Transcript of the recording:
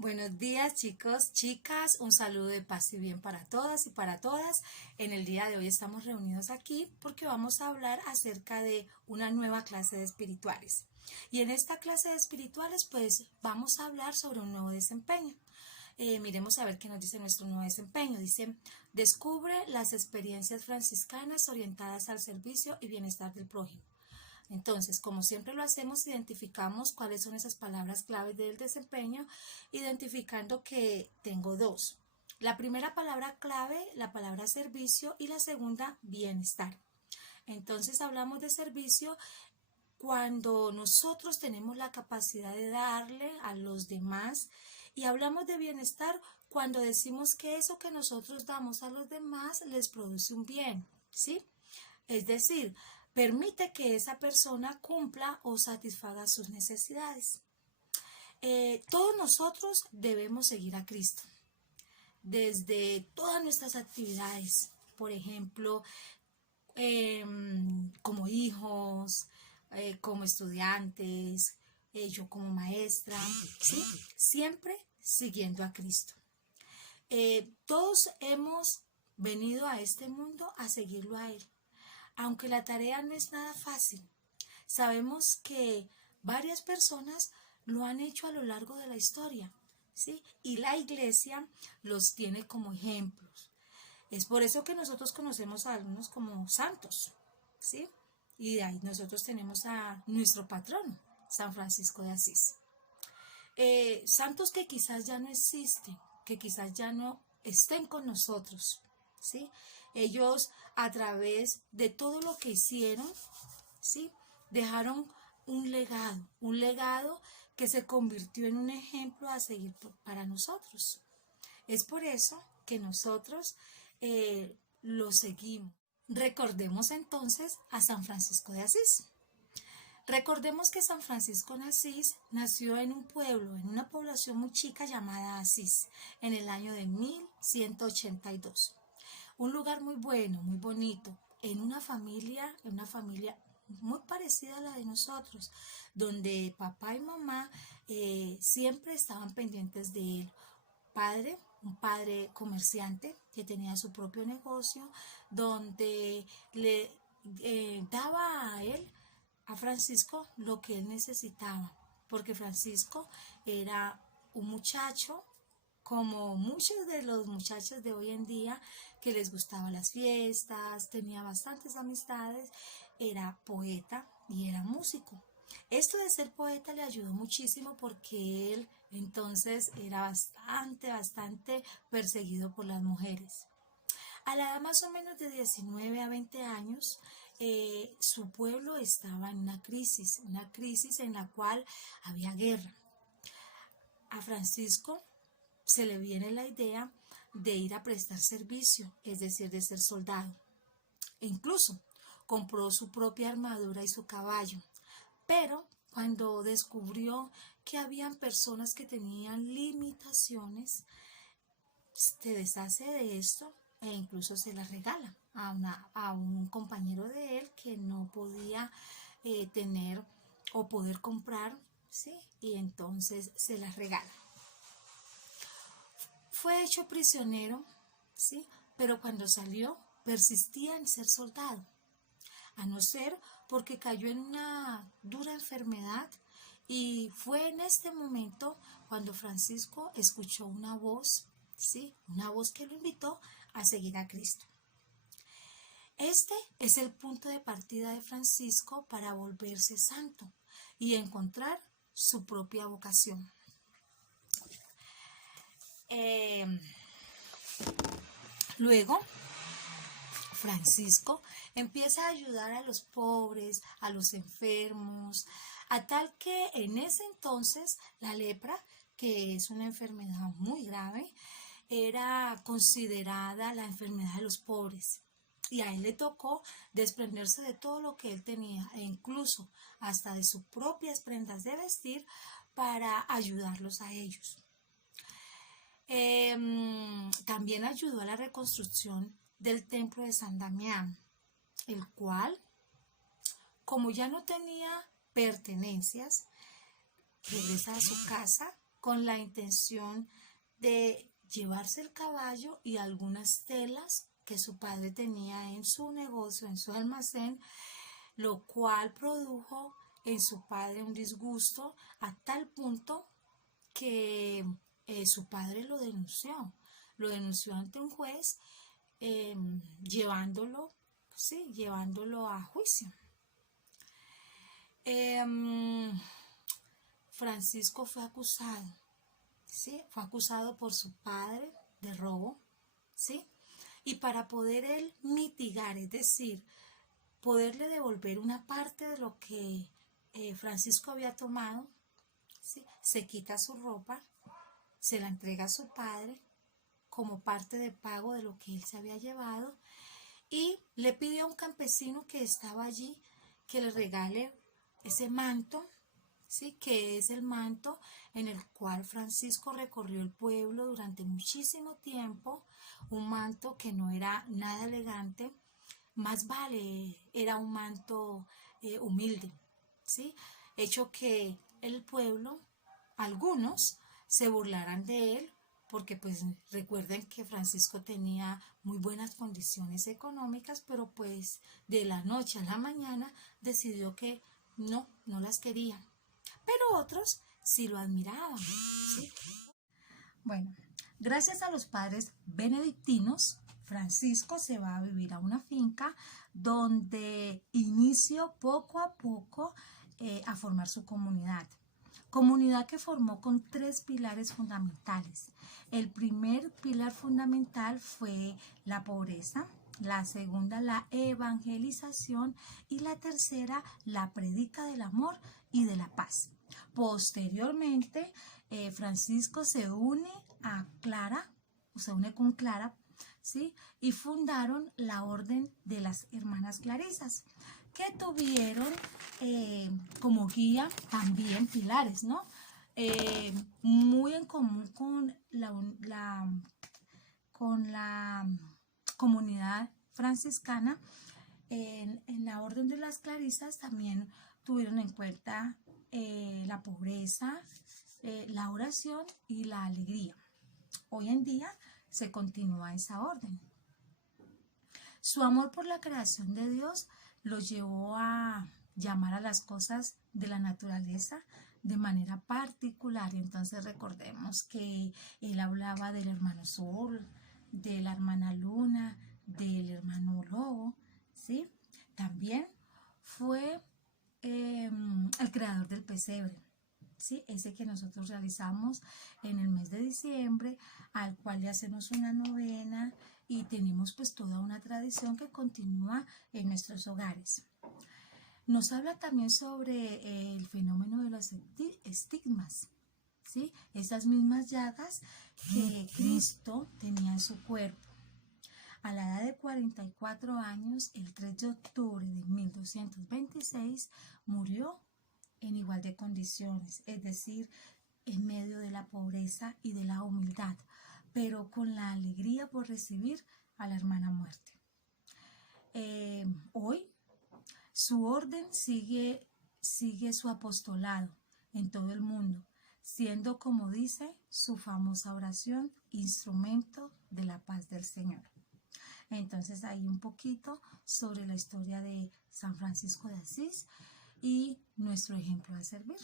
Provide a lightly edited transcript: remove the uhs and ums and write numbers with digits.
Buenos días chicos, chicas, un saludo de paz y bien para todas y para todas. En el día de hoy estamos reunidos aquí porque vamos a hablar acerca de una nueva clase de espirituales. Y en esta clase de espirituales pues vamos a hablar sobre un nuevo desempeño. Miremos a ver qué nos dice nuestro nuevo desempeño. Dice, descubre las experiencias franciscanas orientadas al servicio y bienestar del prójimo. Entonces, como siempre lo hacemos, identificamos cuáles son esas palabras claves del desempeño, identificando que tengo dos. La primera palabra clave, la palabra servicio, y la segunda, bienestar. Entonces, hablamos de servicio cuando nosotros tenemos la capacidad de darle a los demás, y hablamos de bienestar cuando decimos que eso que nosotros damos a los demás les produce un bien, ¿sí? Es decir, permite que esa persona cumpla o satisfaga sus necesidades. Todos nosotros debemos seguir a Cristo desde todas nuestras actividades, por ejemplo, como hijos, como estudiantes, yo como maestra, ¿sí? Siempre siguiendo a Cristo. Todos hemos venido a este mundo a seguirlo a Él. Aunque la tarea no es nada fácil, sabemos que varias personas lo han hecho a lo largo de la historia, ¿sí? Y la iglesia los tiene como ejemplos. Es por eso que nosotros conocemos a algunos como santos, ¿sí? Y de ahí nosotros tenemos a nuestro patrono, San Francisco de Asís. Santos que quizás ya no existen, que quizás ya no estén con nosotros, ¿sí? Ellos a través de todo lo que hicieron, ¿sí? Dejaron un legado que se convirtió en un ejemplo a seguir para nosotros. Es por eso que nosotros lo seguimos. Recordemos entonces a San Francisco de Asís. Recordemos que San Francisco de Asís nació en un pueblo, en una población muy chica llamada Asís, en el año de 1182. Un lugar muy bueno, muy bonito, en una familia muy parecida a la de nosotros, donde papá y mamá siempre estaban pendientes de él. Un padre comerciante que tenía su propio negocio, donde le daba a él, a Francisco, lo que él necesitaba, porque Francisco era un muchacho como muchos de los muchachos de hoy en día, que les gustaban las fiestas, tenía bastantes amistades, era poeta y era músico. Esto de ser poeta le ayudó muchísimo porque él entonces era bastante perseguido por las mujeres. A la edad más o menos de 19 a 20 años, su pueblo estaba en una crisis en la cual había guerra. A Francisco se le viene la idea de ir a prestar servicio, es decir, de ser soldado. E incluso compró su propia armadura y su caballo. Pero cuando descubrió que habían personas que tenían limitaciones, se deshace de esto e incluso se las regala a un compañero de él que no podía tener o poder comprar, ¿sí? Y entonces se las regala. Fue hecho prisionero, ¿sí? Pero cuando salió persistía en ser soldado, a no ser porque cayó en una dura enfermedad, y fue en este momento cuando Francisco escuchó una voz, ¿sí? Una voz que lo invitó a seguir a Cristo. Este es el punto de partida de Francisco para volverse santo y encontrar su propia vocación. Luego, Francisco empieza a ayudar a los pobres, a los enfermos, a tal que en ese entonces la lepra, que es una enfermedad muy grave, era considerada la enfermedad de los pobres. Y a él le tocó desprenderse de todo lo que él tenía, e incluso hasta de sus propias prendas de vestir, para ayudarlos a ellos. También ayudó a la reconstrucción del templo de San Damián, el cual, como ya no tenía pertenencias, regresa a su casa con la intención de llevarse el caballo y algunas telas que su padre tenía en su negocio, en su almacén, lo cual produjo en su padre un disgusto a tal punto que su padre lo denunció ante un juez, eh, llevándolo, sí, llevándolo a juicio. Francisco fue acusado, ¿sí? Fue acusado por su padre de robo, ¿sí? Y para poder él mitigar, es decir, poderle devolver una parte de lo que Francisco había tomado, ¿sí? Se quita su ropa, se la entrega a su padre como parte de pago de lo que él se había llevado y le pide a un campesino que estaba allí que le regale ese manto, ¿sí? Que es el manto en el cual Francisco recorrió el pueblo durante muchísimo tiempo, un manto que no era nada elegante, más vale era un manto humilde, ¿sí? Hecho que el pueblo, algunos, se burlaran de él, porque pues recuerden que Francisco tenía muy buenas condiciones económicas, pero pues de la noche a la mañana decidió que no las quería. Pero otros sí lo admiraban, ¿sí? Bueno, gracias a los padres benedictinos, Francisco se va a vivir a una finca donde inició poco a poco a formar su comunidad. Comunidad que formó con 3 pilares fundamentales. El primer pilar fundamental fue la pobreza, la segunda la evangelización y la tercera la predica del amor y de la paz. Posteriormente, Francisco se une a Clara, o se une con Clara, ¿sí? Y fundaron la Orden de las Hermanas Clarisas, que tuvieron como guía también pilares, ¿no? Muy en común con la comunidad franciscana. En la Orden de las Clarisas también tuvieron en cuenta la pobreza, la oración y la alegría. Hoy en día se continúa esa orden. Su amor por la creación de Dios los llevó a llamar a las cosas de la naturaleza de manera particular. Y entonces recordemos que él hablaba del hermano Sol, de la hermana Luna, del hermano Lobo, ¿sí? También fue el creador del pesebre, ¿sí? Ese que nosotros realizamos en el mes de diciembre, al cual le hacemos una novena y tenemos pues toda una tradición que continúa en nuestros hogares. Nos habla también sobre el fenómeno de los estigmas, ¿sí? Esas mismas llagas que Cristo tenía en su cuerpo. A la edad de 44 años, el 3 de octubre de 1226, murió en igual de condiciones, es decir, en medio de la pobreza y de la humildad, pero con la alegría por recibir a la hermana muerte. Hoy su orden sigue su apostolado en todo el mundo, siendo, como dice su famosa oración, instrumento de la paz del Señor. Entonces ahí un poquito sobre la historia de San Francisco de Asís y nuestro ejemplo de servir.